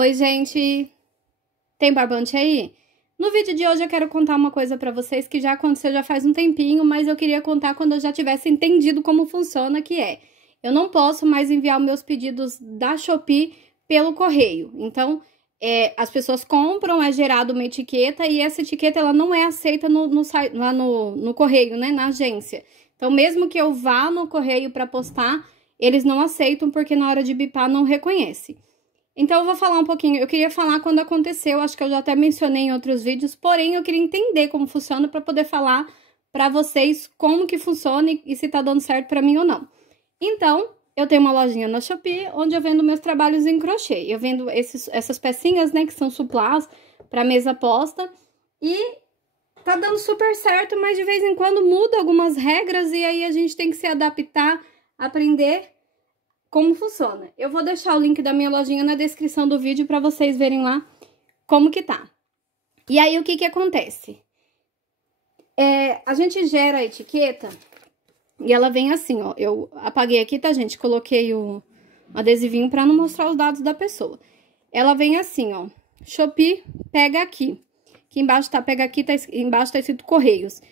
Oi, gente! Tem barbante aí? No vídeo de hoje eu quero contar uma coisa pra vocês que já aconteceu já faz um tempinho, mas eu queria contar quando eu já tivesse entendido como funciona, que é... Eu não posso mais enviar meus pedidos da Shopee pelo correio. Então, as pessoas compram, é gerada uma etiqueta e essa etiqueta ela não é aceita lá no correio, né, na agência. Então, mesmo que eu vá no correio pra postar, eles não aceitam porque na hora de bipar não reconhece. Então, eu vou falar um pouquinho, eu queria falar quando aconteceu, acho que eu já até mencionei em outros vídeos, porém, eu queria entender como funciona para poder falar para vocês como que funciona e se tá dando certo para mim ou não. Então, eu tenho uma lojinha na Shopee, onde eu vendo meus trabalhos em crochê. Eu vendo essas pecinhas, né, que são suplás para mesa posta, e tá dando super certo, mas de vez em quando muda algumas regras e aí a gente tem que se adaptar, aprender como funciona. Eu vou deixar o link da minha lojinha na descrição do vídeo para vocês verem lá como que tá. E aí, o que que acontece? A gente gera a etiqueta e ela vem assim, ó. Eu apaguei aqui, tá, gente? Coloquei o adesivinho para não mostrar os dados da pessoa. Ela vem assim, ó. Shopee, pega aqui. Aqui embaixo tá pega aqui, embaixo tá escrito Correios.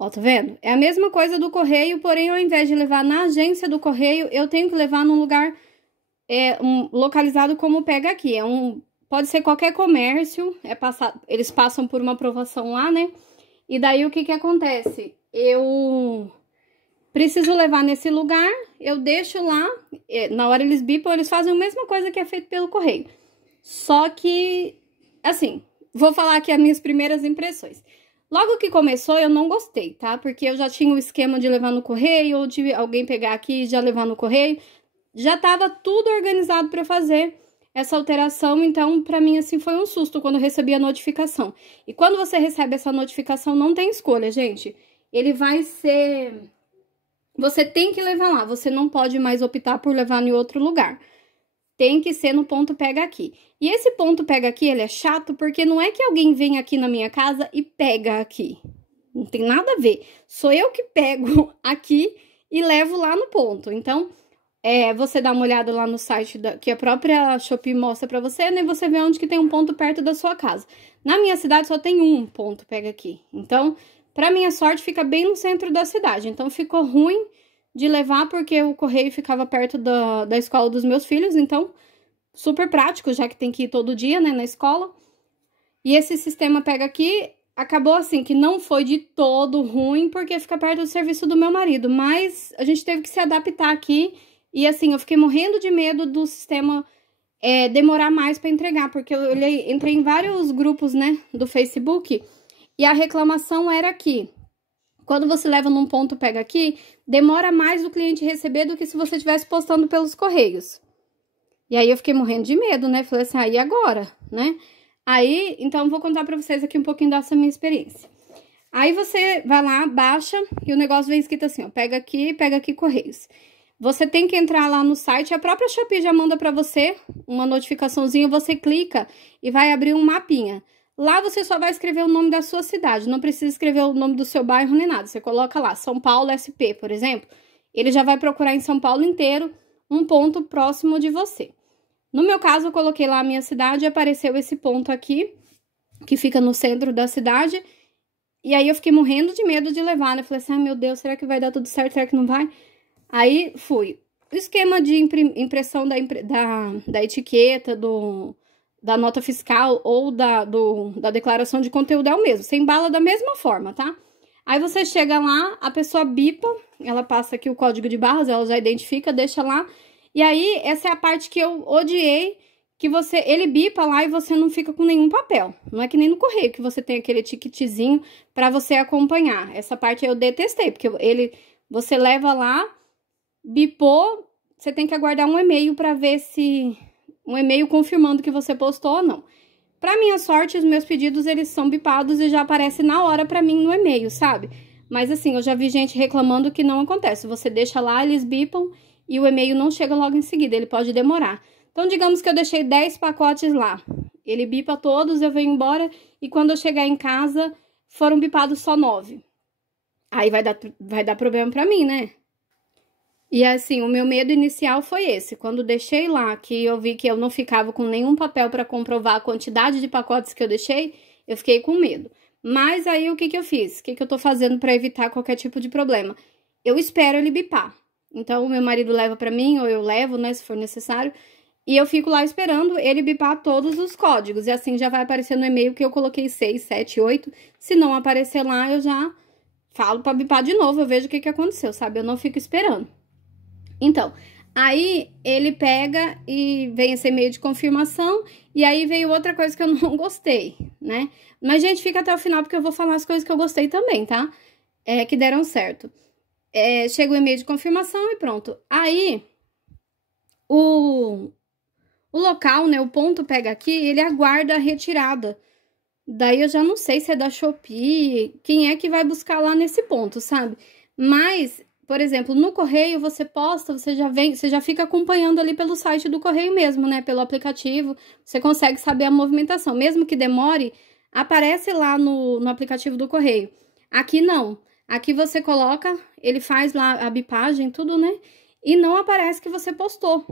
Ó, tá vendo? É a mesma coisa do correio, porém, ao invés de levar na agência do correio, eu tenho que levar num lugar localizado como pega aqui. Pode ser qualquer comércio, eles passam por uma aprovação lá, né? E daí, o que que acontece? Eu preciso levar nesse lugar, eu deixo lá, na hora eles bipam, eles fazem a mesma coisa que é feito pelo correio. Só que, assim, vou falar aqui as minhas primeiras impressões. Logo que começou, eu não gostei, tá? Porque eu já tinha o esquema de levar no correio, ou de alguém pegar aqui e já levar no correio. Já tava tudo organizado para fazer essa alteração, então, pra mim, assim, foi um susto quando eu recebi a notificação. E quando você recebe essa notificação, não tem escolha, gente. Ele vai ser... Você tem que levar lá, você não pode mais optar por levar em outro lugar. Tem que ser no ponto pega aqui. E esse ponto pega aqui, ele é chato porque não é que alguém vem aqui na minha casa e pega aqui. Não tem nada a ver. Sou eu que pego aqui e levo lá no ponto. Então, você dá uma olhada lá no site que a própria Shopee mostra pra você, né? Você vê onde que tem um ponto perto da sua casa. Na minha cidade só tem um ponto pega aqui. Então, pra minha sorte, fica bem no centro da cidade. Então, ficou ruim de levar porque o correio ficava perto da escola dos meus filhos, então super prático, já que tem que ir todo dia, né, na escola. E esse sistema pega aqui, acabou assim, que não foi de todo ruim, porque fica perto do serviço do meu marido, mas a gente teve que se adaptar aqui, e assim, eu fiquei morrendo de medo do sistema demorar mais para entregar, porque eu entrei em vários grupos, né, do Facebook, e a reclamação era que quando você leva num ponto pega aqui, demora mais o cliente receber do que se você estivesse postando pelos correios. E aí eu fiquei morrendo de medo, né? Falei assim, e agora, né? Aí, então, vou contar pra vocês aqui um pouquinho dessa minha experiência. Aí você vai lá, baixa, e o negócio vem escrito assim, ó, pega aqui Correios. Você tem que entrar lá no site, a própria Shopee já manda pra você uma notificaçãozinha, você clica e vai abrir um mapinha. Lá você só vai escrever o nome da sua cidade, não precisa escrever o nome do seu bairro nem nada. Você coloca lá, São Paulo SP, por exemplo. Ele já vai procurar em São Paulo inteiro um ponto próximo de você. No meu caso, eu coloquei lá a minha cidade e apareceu esse ponto aqui, que fica no centro da cidade. E aí eu fiquei morrendo de medo de levar, né? Falei assim, ai meu Deus, será que vai dar tudo certo, será que não vai? Aí fui. O esquema de impressão da etiqueta, da nota fiscal ou da declaração de conteúdo é o mesmo. Você embala da mesma forma, tá? Aí você chega lá, a pessoa bipa, ela passa aqui o código de barras, ela já identifica, deixa lá. E aí, essa é a parte que eu odiei, que ele bipa lá e você não fica com nenhum papel. Não é que nem no correio, que você tem aquele ticketzinho pra você acompanhar. Essa parte eu detestei, porque você leva lá, bipou, você tem que aguardar um e-mail pra ver se... um e-mail confirmando que você postou ou não. Pra minha sorte, os meus pedidos, eles são bipados e já aparece na hora pra mim no e-mail, sabe? Mas assim, eu já vi gente reclamando que não acontece. Você deixa lá, eles bipam e o e-mail não chega logo em seguida, ele pode demorar. Então, digamos que eu deixei 10 pacotes lá. Ele bipa todos, eu venho embora e quando eu chegar em casa, foram bipados só 9. Aí vai dar problema pra mim, né? E assim, o meu medo inicial foi esse. Quando deixei lá, que eu vi que eu não ficava com nenhum papel para comprovar a quantidade de pacotes que eu deixei, eu fiquei com medo. Mas aí o que eu fiz? O que eu tô fazendo para evitar qualquer tipo de problema? Eu espero ele bipar. Então, o meu marido leva para mim, ou eu levo, né, se for necessário, e eu fico lá esperando ele bipar todos os códigos. E assim já vai aparecer no e-mail que eu coloquei 6, 7, 8. Se não aparecer lá, eu já falo para bipar de novo, eu vejo o que aconteceu, sabe? Eu não fico esperando. Então, aí ele pega e vem esse e-mail de confirmação, e aí veio outra coisa que eu não gostei, né? Mas, gente, fica até o final, porque eu vou falar as coisas que eu gostei também, tá? Que deram certo. Chega o e-mail de confirmação e pronto. Aí, o local, né, o ponto pega aqui, ele aguarda a retirada. Daí eu já não sei se é da Shopee, quem é que vai buscar lá nesse ponto, sabe? Mas, por exemplo, no correio você posta, você já fica acompanhando ali pelo site do correio mesmo, né? Pelo aplicativo, você consegue saber a movimentação. Mesmo que demore, aparece lá no aplicativo do correio. Aqui não. Aqui você coloca, ele faz lá a bipagem, tudo, né? E não aparece que você postou.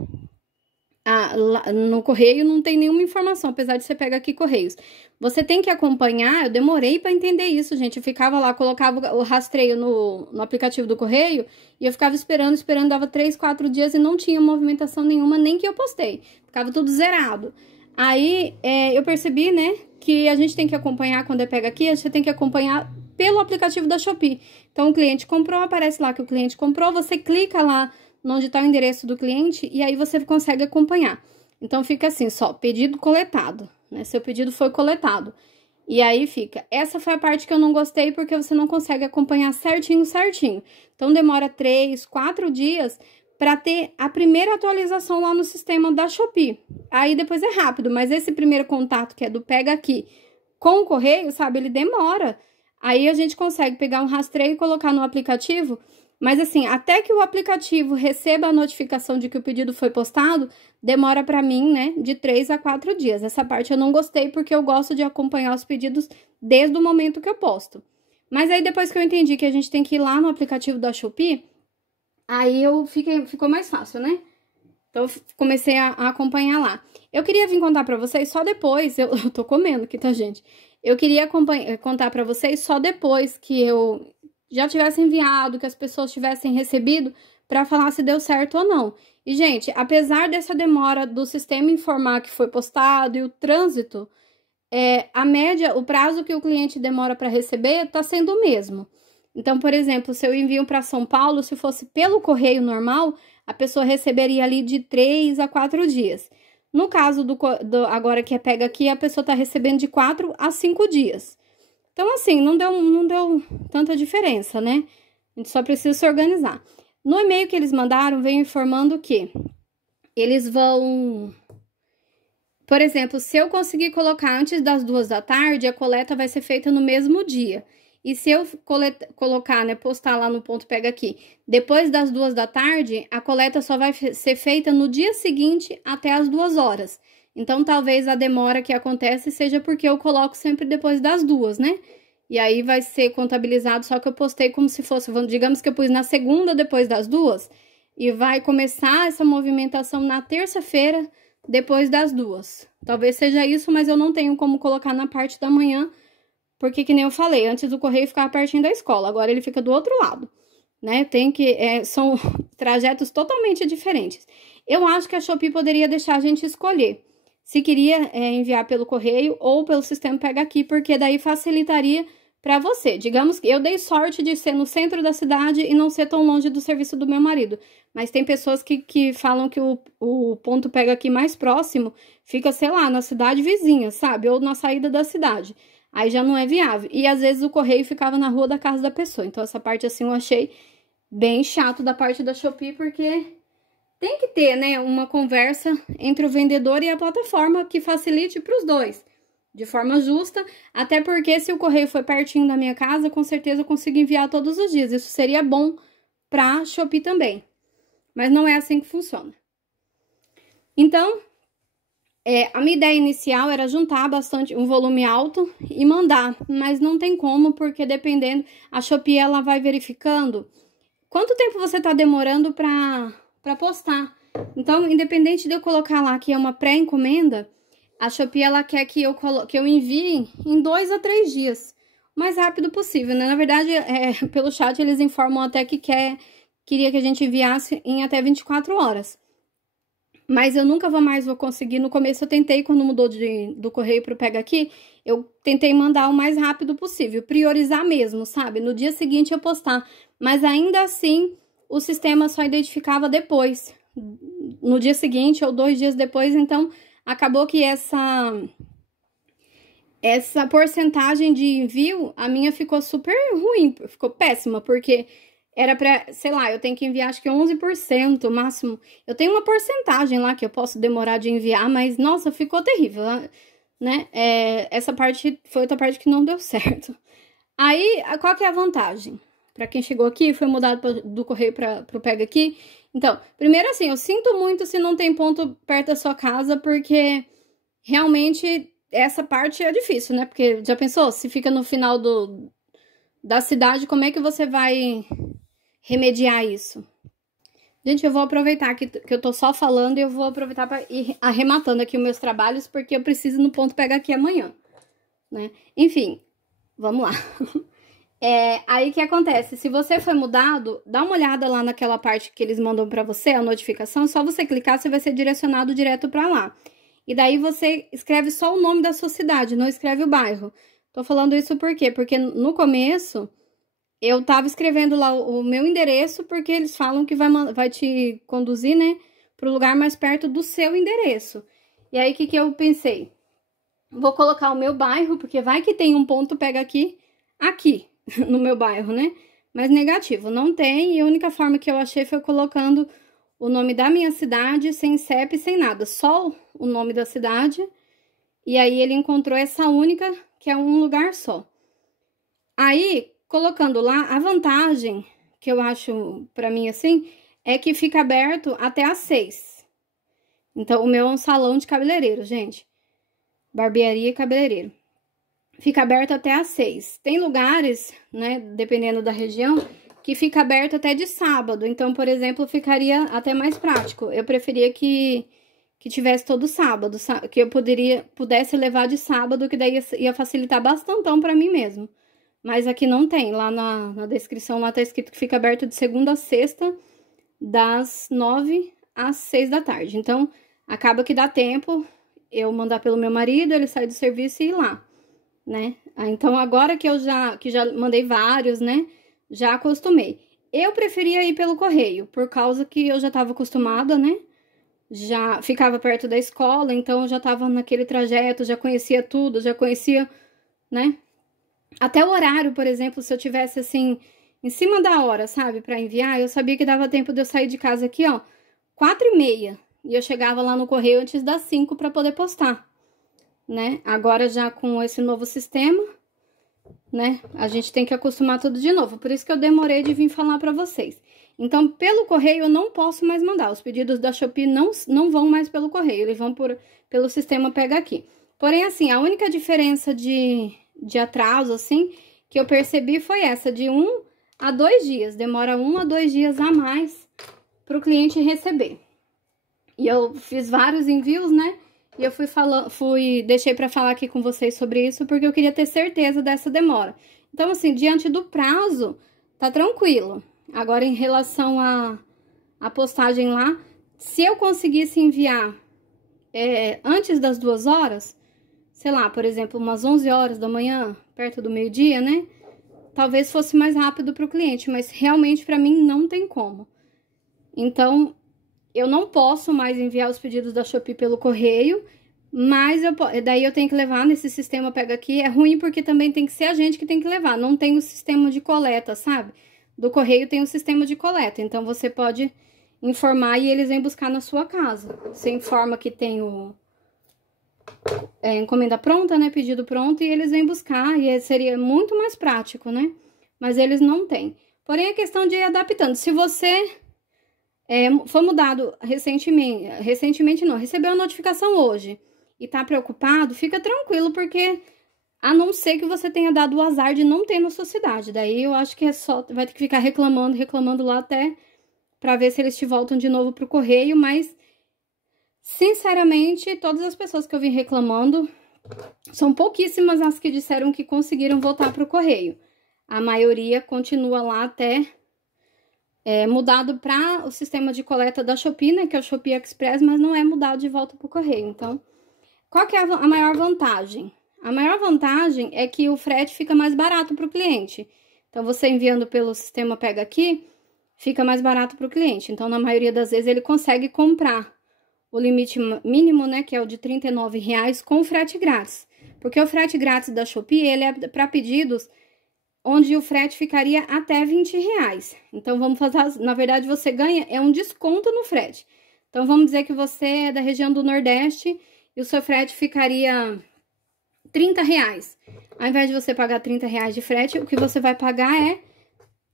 Lá no correio não tem nenhuma informação, apesar de você pegar aqui correios. Você tem que acompanhar, eu demorei para entender isso, gente. Eu ficava lá, colocava o rastreio no aplicativo do correio e eu ficava esperando, dava 3, 4 dias e não tinha movimentação nenhuma, nem que eu postei. Ficava tudo zerado. Aí eu percebi, né, que a gente tem que acompanhar quando pega aqui, você tem que acompanhar pelo aplicativo da Shopee. Então o cliente comprou, aparece lá que o cliente comprou, você clica lá onde está o endereço do cliente, e aí você consegue acompanhar. Então, fica assim, só, pedido coletado, né? Seu pedido foi coletado. E aí fica, essa foi a parte que eu não gostei, porque você não consegue acompanhar certinho. Então, demora 3, 4 dias para ter a primeira atualização lá no sistema da Shopee. Aí, depois é rápido, mas esse primeiro contato, que é do Pega Aqui, com o correio, sabe, ele demora. Aí, a gente consegue pegar um rastreio e colocar no aplicativo. Mas assim, até que o aplicativo receba a notificação de que o pedido foi postado, demora para mim, né, de 3 a 4 dias. Essa parte eu não gostei, porque eu gosto de acompanhar os pedidos desde o momento que eu posto. Mas aí depois que eu entendi que a gente tem que ir lá no aplicativo da Shopee, aí ficou mais fácil, né? Então eu comecei a acompanhar lá. Eu queria vir contar para vocês só depois, eu tô comendo aqui, tá, gente? Eu queria contar para vocês só depois que eu já tivesse enviado, que as pessoas tivessem recebido, para falar se deu certo ou não. E, gente, apesar dessa demora do sistema informar que foi postado e o trânsito, a média, o prazo que o cliente demora para receber está sendo o mesmo. Então, por exemplo, se eu envio para São Paulo, se fosse pelo correio normal, a pessoa receberia ali de 3 a 4 dias. No caso agora que é Pega Aqui, a pessoa está recebendo de 4 a 5 dias. Então, assim, não deu tanta diferença, né? A gente só precisa se organizar. No e-mail que eles mandaram, veio informando que eles vão... Por exemplo, se eu conseguir colocar antes das 2 da tarde, a coleta vai ser feita no mesmo dia. E se eu colocar, né, postar lá no ponto Pega Aqui, depois das 2 da tarde, a coleta só vai ser feita no dia seguinte até as 2 horas. Então, talvez a demora que acontece seja porque eu coloco sempre depois das 2, né? E aí vai ser contabilizado, só que eu postei como se fosse, digamos que eu pus na segunda depois das 2, e vai começar essa movimentação na terça-feira depois das 2. Talvez seja isso, mas eu não tenho como colocar na parte da manhã, porque, que nem eu falei, antes o correio ficava pertinho da escola, agora ele fica do outro lado, né? São trajetos totalmente diferentes. Eu acho que a Shopee poderia deixar a gente escolher se queria enviar pelo correio ou pelo sistema Pega Aqui, porque daí facilitaria para você. Digamos que eu dei sorte de ser no centro da cidade e não ser tão longe do serviço do meu marido, mas tem pessoas que falam que o ponto Pega Aqui mais próximo fica, sei lá, na cidade vizinha, sabe? Ou na saída da cidade. Aí já não é viável. E às vezes o correio ficava na rua da casa da pessoa. Então essa parte assim eu achei bem chato da parte da Shopee, porque tem que ter, né, uma conversa entre o vendedor e a plataforma que facilite para os dois, de forma justa, até porque se o correio for pertinho da minha casa, com certeza eu consigo enviar todos os dias. Isso seria bom para a Shopee também, mas não é assim que funciona. Então, a minha ideia inicial era juntar um volume alto e mandar, mas não tem como, porque dependendo, a Shopee ela vai verificando quanto tempo você tá demorando pra postar. Então, independente de eu colocar lá que é uma pré-encomenda, a Shopee, ela quer que eu envie em 2 a 3 dias. O mais rápido possível, né? Na verdade, pelo chat, eles informam até que queria que a gente enviasse em até 24 horas. Mas eu nunca vou conseguir. No começo eu tentei, quando mudou do correio pro Pega Aqui, eu tentei mandar o mais rápido possível, priorizar mesmo, sabe? No dia seguinte eu postar. Mas ainda assim, o sistema só identificava depois. No dia seguinte ou 2 dias depois, então acabou que essa porcentagem de envio, a minha ficou super ruim, ficou péssima, porque era pra, sei lá, eu tenho que enviar acho que 11% máximo. Eu tenho uma porcentagem lá que eu posso demorar de enviar, mas nossa, ficou terrível, né? Essa parte foi outra parte que não deu certo. Aí, qual que é a vantagem? Pra quem chegou aqui, foi mudado do correio pro Pega Aqui. Então, primeiro assim, eu sinto muito se não tem ponto perto da sua casa, porque realmente essa parte é difícil, né? Porque já pensou, se fica no final da cidade, como é que você vai remediar isso? Gente, eu vou aproveitar que eu tô só falando e eu vou aproveitar para ir arrematando aqui os meus trabalhos, porque eu preciso no ponto Pega Aqui amanhã, né? Enfim, vamos lá. Aí que acontece, se você foi mudado, dá uma olhada lá naquela parte que eles mandam pra você, a notificação, só você clicar, você vai ser direcionado direto pra lá. E daí você escreve só o nome da sua cidade, não escreve o bairro. Tô falando isso por quê? Porque no começo, eu tava escrevendo lá o meu endereço, porque eles falam que vai te conduzir, né, pro lugar mais perto do seu endereço. E aí, o que eu pensei? Vou colocar o meu bairro, porque vai que tem um ponto Pega Aqui, no meu bairro, né? Mas negativo, não tem, e a única forma que eu achei foi colocando o nome da minha cidade, sem CEP, sem nada, só o nome da cidade, e aí ele encontrou essa única, que é um lugar só. Aí, colocando lá, a vantagem que eu acho pra mim assim, é que fica aberto até às 6. Então, o meu é um salão de cabeleireiro, gente. Barbearia e cabeleireiro. Fica aberto até às 6. Tem lugares, né, dependendo da região, que fica aberto até de sábado. Então, por exemplo, ficaria até mais prático. Eu preferia que tivesse todo sábado, que eu pudesse levar de sábado, que daí ia facilitar bastantão pra mim mesmo. Mas aqui não tem. Lá na descrição lá tá escrito que fica aberto de segunda a sexta, das 9 às 6 da tarde. Então, acaba que dá tempo eu mandar pelo meu marido, ele sair do serviço e ir lá, né? Então, agora que eu já mandei vários, né? Já acostumei. Eu preferia ir pelo correio, por causa que eu já estava acostumada, né? Já ficava perto da escola, então eu já estava naquele trajeto, já conhecia tudo, já conhecia, né? Até o horário, por exemplo, se eu tivesse assim, em cima da hora, sabe, para enviar, eu sabia que dava tempo de eu sair de casa aqui, ó, 4h30. E eu chegava lá no correio antes das 5 para poder postar, né? Agora já com esse novo sistema, né? A gente tem que acostumar tudo de novo. Por isso que eu demorei de vir falar para vocês. Então, pelo correio eu não posso mais mandar. Os pedidos da Shopee não vão mais pelo correio, eles vão pelo sistema Pega Aqui. Porém, assim, a única diferença de atraso, assim, que eu percebi foi essa, de 1 a 2 dias. Demora 1 a 2 dias a mais para o cliente receber. E eu fiz vários envios, né? E eu deixei para falar aqui com vocês sobre isso, porque eu queria ter certeza dessa demora. Então, assim, diante do prazo, tá tranquilo. Agora, em relação à postagem lá, se eu conseguisse enviar antes das 2 horas, sei lá, por exemplo, umas 11 horas da manhã, perto do meio-dia, né? Talvez fosse mais rápido para o cliente, mas realmente para mim não tem como. Então, eu não posso mais enviar os pedidos da Shopee pelo correio, mas daí eu tenho que levar nesse sistema Pega Aqui. É ruim porque também tem que ser a gente que tem que levar, não tem o sistema de coleta, sabe? Do correio tem o sistema de coleta, então você pode informar e eles vêm buscar na sua casa. Você informa que tem encomenda pronta, né? Pedido pronto, e eles vêm buscar, e seria muito mais prático, né? Mas eles não têm. Porém, a questão de ir adaptando. Se você foi mudado recentemente não, recebeu a notificação hoje e tá preocupado, fica tranquilo, porque A não ser que você tenha dado o azar de não ter na sua cidade. Daí eu acho que é só, vai ter que ficar reclamando lá até pra ver se eles te voltam de novo pro correio, mas sinceramente, todas as pessoas que eu vim reclamando, são pouquíssimas as que disseram que conseguiram voltar pro correio. A maioria continua lá até mudado para o sistema de coleta da Shopee, né, que é o Shopee Express, mas não é mudado de volta pro correio. Então, qual que é a maior vantagem? A maior vantagem é que o frete fica mais barato para o cliente. Então, você enviando pelo sistema Pega Aqui, fica mais barato para o cliente. Então, na maioria das vezes, ele consegue comprar o limite mínimo, né, que é o de R$ 39,00 com frete grátis. Porque o frete grátis da Shopee, ele é para pedidos onde o frete ficaria até R$ 20,00. Então, vamos fazer, na verdade, você ganha um desconto no frete. Então, vamos dizer que você é da região do Nordeste e o seu frete ficaria R$ 30,00. Ao invés de você pagar R$ 30,00 de frete, o que você vai pagar é R$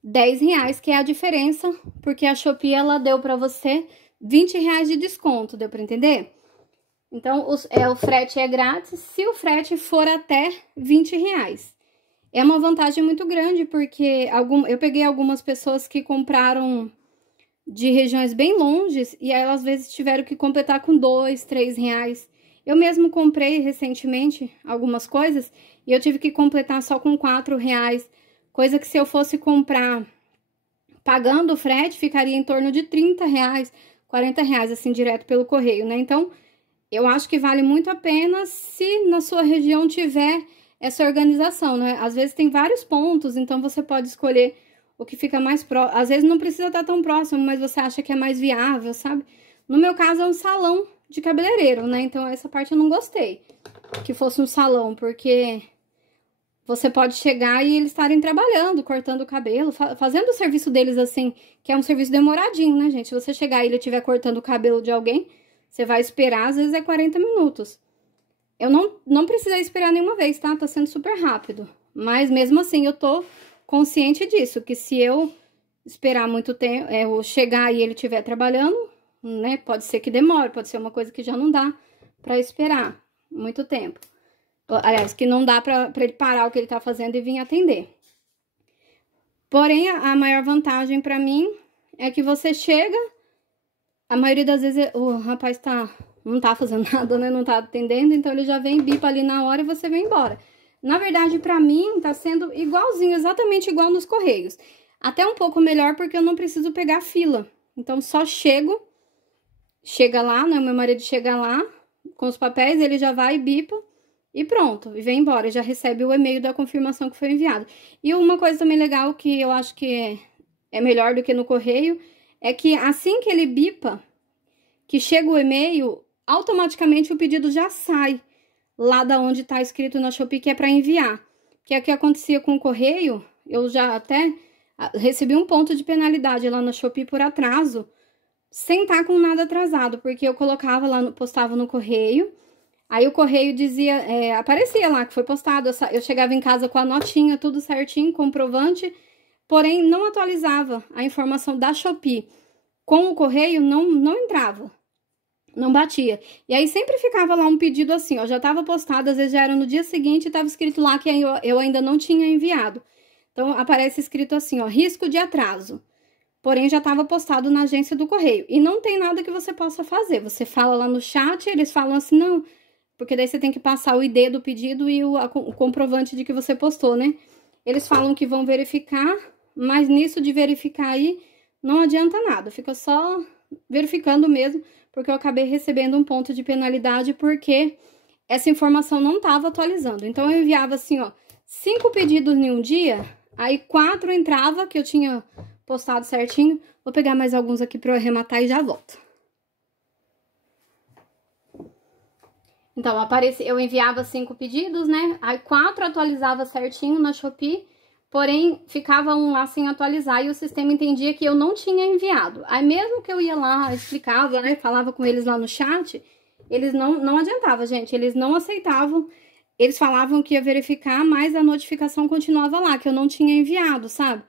10,00, que é a diferença, porque a Shopee, ela deu para você R$ 20,00 de desconto, deu para entender? Então, o frete é grátis se o frete for até R$ 20,00. É uma vantagem muito grande, porque eu peguei algumas pessoas que compraram de regiões bem longes e aí elas às vezes tiveram que completar com R$ 2, R$ 3,00. Eu mesmo comprei recentemente algumas coisas e eu tive que completar só com R$ 4,00, coisa que se eu fosse comprar pagando o frete ficaria em torno de R$ 30,00, R$ 40,00, assim, direto pelo correio, né? Então, eu acho que vale muito a pena se na sua região tiver essa organização, né? Às vezes tem vários pontos, então você pode escolher o que fica mais próximo. Às vezes não precisa estar tão próximo, mas você acha que é mais viável, sabe? No meu caso é um salão de cabeleireiro, né? Então essa parte eu não gostei, que fosse um salão, porque você pode chegar e eles estarem trabalhando, cortando o cabelo, fazendo o serviço deles assim, que é um serviço demoradinho, né, gente? Se você chegar e ele estiver cortando o cabelo de alguém, você vai esperar, às vezes é 40 minutos. Eu não precisei esperar nenhuma vez, tá? Tá sendo super rápido. Mas mesmo assim, eu tô consciente disso, que se eu esperar muito tempo, eu chegar e ele estiver trabalhando, né? Pode ser que demore, pode ser uma coisa que já não dá pra esperar muito tempo. Aliás, que não dá pra ele parar o que ele tá fazendo e vir atender. Porém, a maior vantagem pra mim é que você chega, a maioria das vezes o rapaz não tá fazendo nada, né? Não tá atendendo, então ele já vem, bipa ali na hora e você vem embora. Na verdade, pra mim, tá sendo igualzinho, exatamente igual nos Correios. Até um pouco melhor, porque eu não preciso pegar fila. Então, só chega lá, né? O meu marido chega lá com os papéis, ele já vai, bipa e pronto, e vem embora. Já recebe o e-mail da confirmação que foi enviado. E uma coisa também legal que eu acho que é melhor do que no correio, é que assim que ele bipa, que chega o e-mail, automaticamente o pedido já sai lá da onde tá escrito na Shopee que é para enviar. Que é o que acontecia com o correio, eu já até recebi um ponto de penalidade lá na Shopee por atraso, sem estar com nada atrasado, porque eu colocava lá, postava no correio, aí o correio dizia, aparecia lá que foi postado, eu chegava em casa com a notinha, tudo certinho, comprovante, porém não atualizava a informação da Shopee. Com o correio não entrava, não batia. E aí sempre ficava lá um pedido assim, ó, já estava postado, às vezes já era no dia seguinte e estava escrito lá que eu ainda não tinha enviado. Então aparece escrito assim, ó, risco de atraso. Porém já estava postado na agência do correio. E não tem nada que você possa fazer. Você fala lá no chat, eles falam assim, não, porque daí você tem que passar o ID do pedido e o comprovante de que você postou, né? Eles falam que vão verificar, mas nisso de verificar aí, não adianta nada. Fica só verificando mesmo, porque eu acabei recebendo um ponto de penalidade porque essa informação não estava atualizando. Então, eu enviava assim, ó, 5 pedidos em um dia, aí 4 entrava, que eu tinha postado certinho. Vou pegar mais alguns aqui para eu arrematar e já volto. Então, eu enviava 5 pedidos, né? Aí 4 atualizava certinho na Shopee, porém ficava um lá sem atualizar e o sistema entendia que eu não tinha enviado. Aí mesmo que eu ia lá, explicava, né? Falava com eles lá no chat, eles não adiantava, gente. Eles não aceitavam. Eles falavam que ia verificar, mas a notificação continuava lá, que eu não tinha enviado, sabe?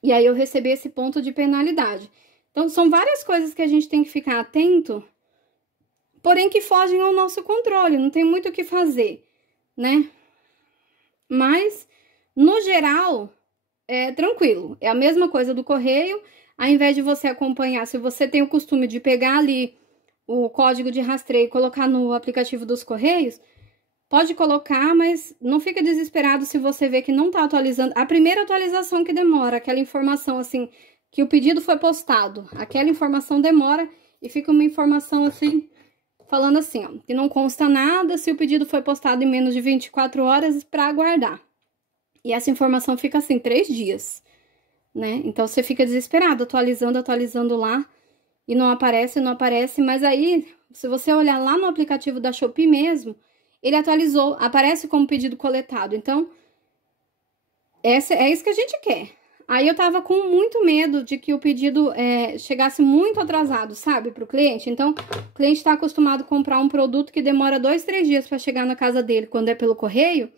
E aí eu recebi esse ponto de penalidade. Então, são várias coisas que a gente tem que ficar atento, porém que fogem ao nosso controle, não tem muito o que fazer, né? mas no geral é tranquilo. É a mesma coisa do correio. Ao invés de você acompanhar, se você tem o costume de pegar ali o código de rastreio e colocar no aplicativo dos correios, pode colocar, mas não fica desesperado se você vê que não tá atualizando. A primeira atualização que demora, aquela informação assim, que o pedido foi postado, aquela informação demora e fica uma informação assim, falando assim, ó, que não consta nada se o pedido foi postado em menos de 24 horas para aguardar. E essa informação fica assim, 3 dias, né? Então, você fica desesperado, atualizando lá, e não aparece, mas aí, se você olhar lá no aplicativo da Shopee mesmo, ele atualizou, aparece como pedido coletado. Então, é isso que a gente quer. Aí eu tava com muito medo de que o pedido chegasse muito atrasado, sabe, pro cliente. Então, o cliente tá acostumado a comprar um produto que demora 2, 3 dias para chegar na casa dele, quando é pelo correio.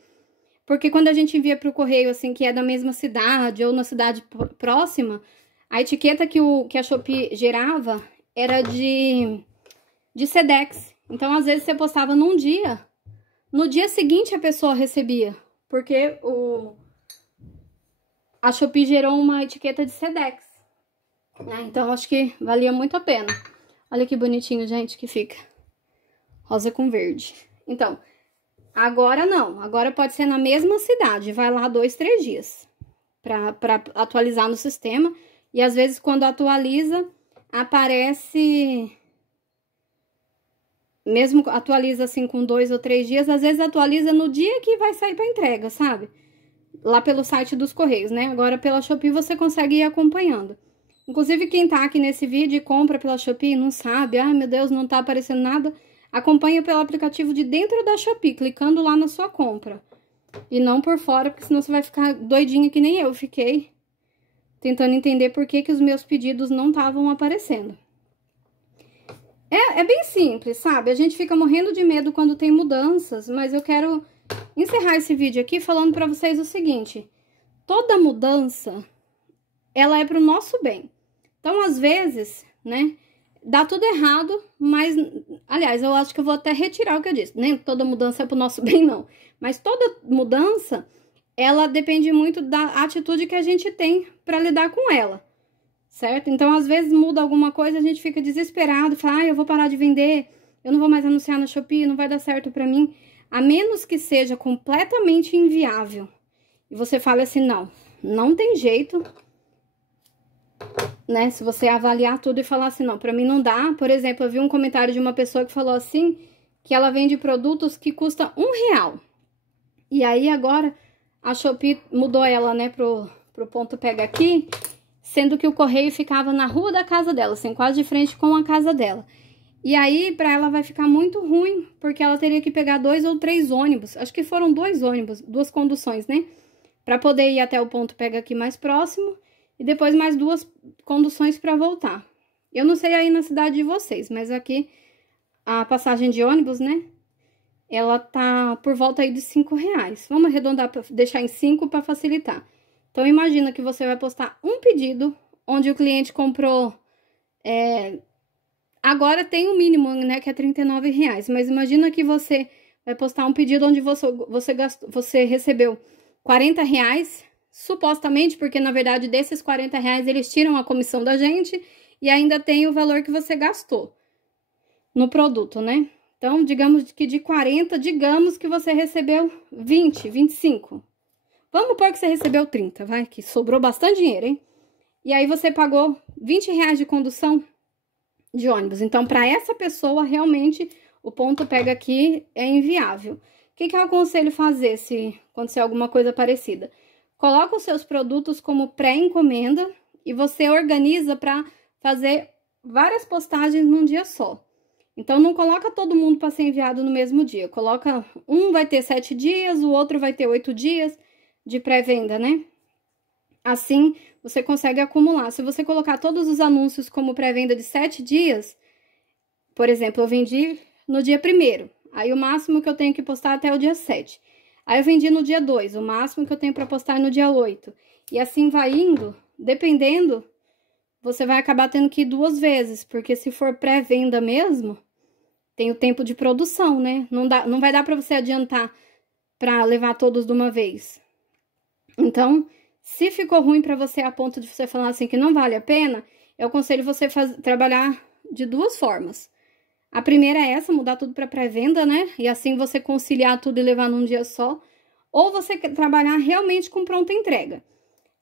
Porque quando a gente envia pro correio, assim, que é da mesma cidade ou na cidade próxima, a etiqueta que a Shopee gerava era de Sedex. Então, às vezes, você postava num dia, no dia seguinte a pessoa recebia, porque a Shopee gerou uma etiqueta de Sedex, né? Então, acho que valia muito a pena. Olha que bonitinho, gente, que fica. Rosa com verde. Então, agora não. Agora pode ser na mesma cidade. Vai lá 2, 3 dias pra atualizar no sistema. E, às vezes, quando atualiza, aparece... Mesmo atualiza, assim, com 2 ou 3 dias, às vezes atualiza no dia que vai sair pra entrega, sabe? Lá pelo site dos Correios, né? Agora, pela Shopee, você consegue ir acompanhando. Inclusive, quem tá aqui nesse vídeo e compra pela Shopee e não sabe, ai, meu Deus, não tá aparecendo nada, acompanha pelo aplicativo de dentro da Shopee, clicando lá na sua compra. E não por fora, porque senão você vai ficar doidinha que nem eu fiquei, tentando entender por que os meus pedidos não estavam aparecendo. É bem simples, sabe? A gente fica morrendo de medo quando tem mudanças, mas eu quero encerrar esse vídeo aqui falando pra vocês o seguinte: toda mudança, ela é pro nosso bem. Então, às vezes, né, dá tudo errado, mas, aliás, eu acho que eu vou até retirar o que eu disse. Nem toda mudança é pro nosso bem, não. Mas toda mudança, ela depende muito da atitude que a gente tem pra lidar com ela, certo? Então, às vezes, muda alguma coisa, a gente fica desesperado, fala, ah, eu vou parar de vender, eu não vou mais anunciar na Shopee, não vai dar certo pra mim. A menos que seja completamente inviável e você fale assim, não tem jeito, né? Se você avaliar tudo e falar assim, não, pra mim não dá. Por exemplo, eu vi um comentário de uma pessoa que falou assim, que ela vende produtos que custam R$1. E aí, agora, a Shopee mudou ela, né, pro ponto pega aqui, sendo que o correio ficava na rua da casa dela, assim, quase de frente com a casa dela. E aí, pra ela vai ficar muito ruim, porque ela teria que pegar 2 ou 3 ônibus. Acho que foram 2 ônibus, 2 conduções, né? Pra poder ir até o ponto pega aqui mais próximo. E depois mais 2 conduções pra voltar. Eu não sei aí na cidade de vocês, mas aqui a passagem de ônibus, né? Ela tá por volta aí de R$5. Vamos arredondar pra deixar em 5 pra facilitar. Então, imagina que você vai postar um pedido onde o cliente comprou... Agora tem o mínimo, né, que é R$39, mas imagina que você vai postar um pedido onde você recebeu R$40, supostamente, porque na verdade desses R$40 eles tiram a comissão da gente e ainda tem o valor que você gastou no produto, né? Então, digamos que de 40, digamos que você recebeu 20, 25. Vamos pôr que você recebeu 30, vai, que sobrou bastante dinheiro, hein? E aí você pagou R$20 de condução de ônibus. Então, para essa pessoa, realmente, o ponto pega aqui é inviável. O que eu aconselho fazer se acontecer alguma coisa parecida? Coloca os seus produtos como pré-encomenda e você organiza para fazer várias postagens num dia só. Então, não coloca todo mundo para ser enviado no mesmo dia. Coloca, um vai ter 7 dias, o outro vai ter 8 dias de pré-venda, né? Assim, você consegue acumular. Se você colocar todos os anúncios como pré-venda de 7 dias, por exemplo, eu vendi no dia 1º, aí o máximo que eu tenho que postar até o dia 7. Aí eu vendi no dia 2, o máximo que eu tenho para postar é no dia 8. E assim vai indo, dependendo, você vai acabar tendo que ir 2 vezes, porque se for pré-venda mesmo, tem o tempo de produção, né? Não vai dar para você adiantar pra levar todos de uma vez. Então, se ficou ruim pra você a ponto de você falar assim que não vale a pena, eu aconselho você trabalhar de duas formas. A primeira é essa, mudar tudo pra pré-venda, né? E assim você conciliar tudo e levar num dia só. Ou você trabalhar realmente com pronta entrega.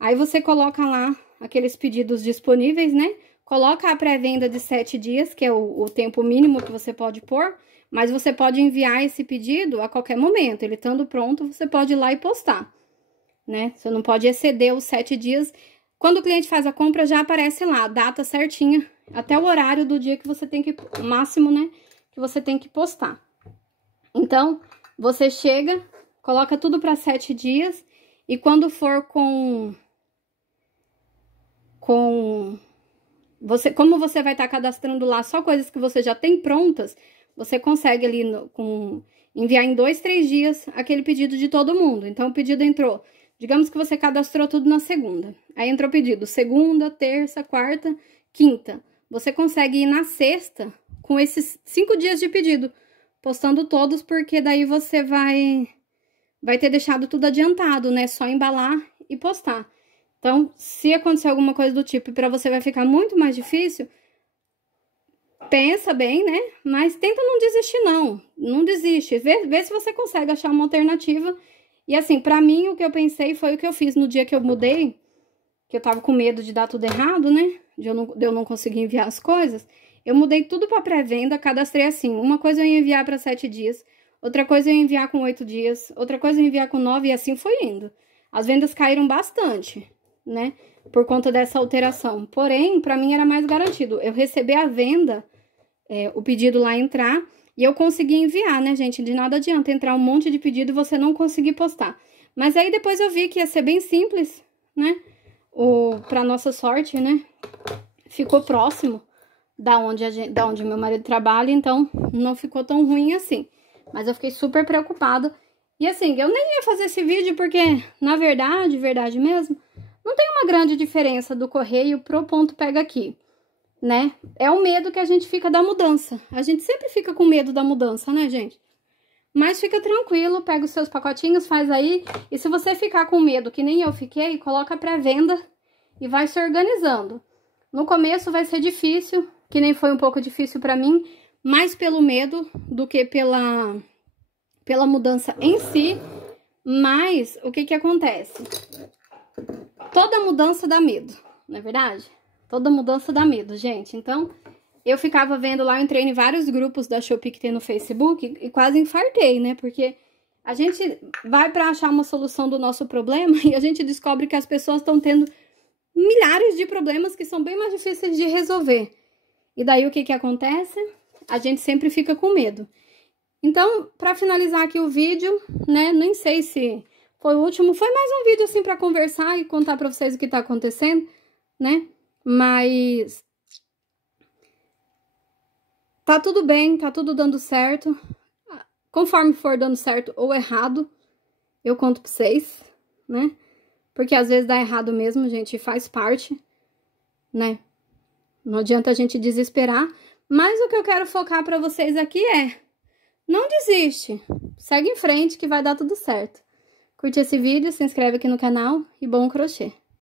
Aí você coloca lá aqueles pedidos disponíveis, né? Coloca a pré-venda de 7 dias, que é o tempo mínimo que você pode pôr. Mas você pode enviar esse pedido a qualquer momento. Ele estando pronto, você pode ir lá e postar, né? Você não pode exceder os 7 dias. Quando o cliente faz a compra, já aparece lá a data certinha, até o horário do dia que você tem que, o máximo, né, que você tem que postar. Então, você chega, coloca tudo para 7 dias e quando for como você vai estar cadastrando lá só coisas que você já tem prontas, você consegue ali enviar em 2, 3 dias aquele pedido de todo mundo. Então, o pedido entrou, digamos que você cadastrou tudo na segunda. Aí entrou pedido segunda, terça, quarta, quinta. Você consegue ir na sexta com esses 5 dias de pedido, postando todos, porque daí você vai ter deixado tudo adiantado, né? Só embalar e postar. Então, se acontecer alguma coisa do tipo e pra você vai ficar muito mais difícil, pensa bem, né? Mas tenta não desistir, não. Não desiste. Vê se você consegue achar uma alternativa. E assim, pra mim, o que eu pensei foi o que eu fiz no dia que eu mudei, que eu tava com medo de dar tudo errado, né? De eu não conseguir enviar as coisas. Eu mudei tudo pra pré-venda, cadastrei assim. Uma coisa eu ia enviar pra 7 dias, outra coisa eu ia enviar com 8 dias, outra coisa eu ia enviar com 9 e assim foi indo. As vendas caíram bastante, né? Por conta dessa alteração. Porém, pra mim era mais garantido. Eu receber a venda, o pedido lá entrar, e eu consegui enviar, né, gente? De nada adianta entrar um monte de pedido e você não conseguir postar. Mas aí depois eu vi que ia ser bem simples, né? Pra nossa sorte, né? Ficou próximo da onde meu marido trabalha, então não ficou tão ruim assim. Mas eu fiquei super preocupada. E assim, eu nem ia fazer esse vídeo porque, na verdade, verdade mesmo, não tem uma grande diferença do correio pro ponto pega aqui, né? É o medo que a gente fica da mudança. A gente sempre fica com medo da mudança, né, gente? Mas fica tranquilo, pega os seus pacotinhos, faz aí. E se você ficar com medo, que nem eu fiquei, coloca pré-venda e vai se organizando. No começo vai ser difícil, que nem foi um pouco difícil pra mim, mais pelo medo do que pela mudança em si. Mas o que acontece? Toda mudança dá medo, não é verdade? Toda mudança dá medo, gente. Então, eu ficava vendo lá, eu entrei em vários grupos da Shopee que tem no Facebook e quase infartei, né? Porque a gente vai pra achar uma solução do nosso problema e a gente descobre que as pessoas estão tendo milhares de problemas que são bem mais difíceis de resolver. E daí o que acontece? A gente sempre fica com medo. Então, pra finalizar aqui o vídeo, né? Nem sei se foi o último, foi mais um vídeo assim pra conversar e contar pra vocês o que tá acontecendo, né? Mas tá tudo bem, tá tudo dando certo. Conforme for dando certo ou errado, eu conto pra vocês, né? Porque às vezes dá errado mesmo, gente, faz parte, né? Não adianta a gente desesperar. Mas o que eu quero focar pra vocês aqui é: não desiste, segue em frente que vai dar tudo certo. Curte esse vídeo, se inscreve aqui no canal e bom crochê!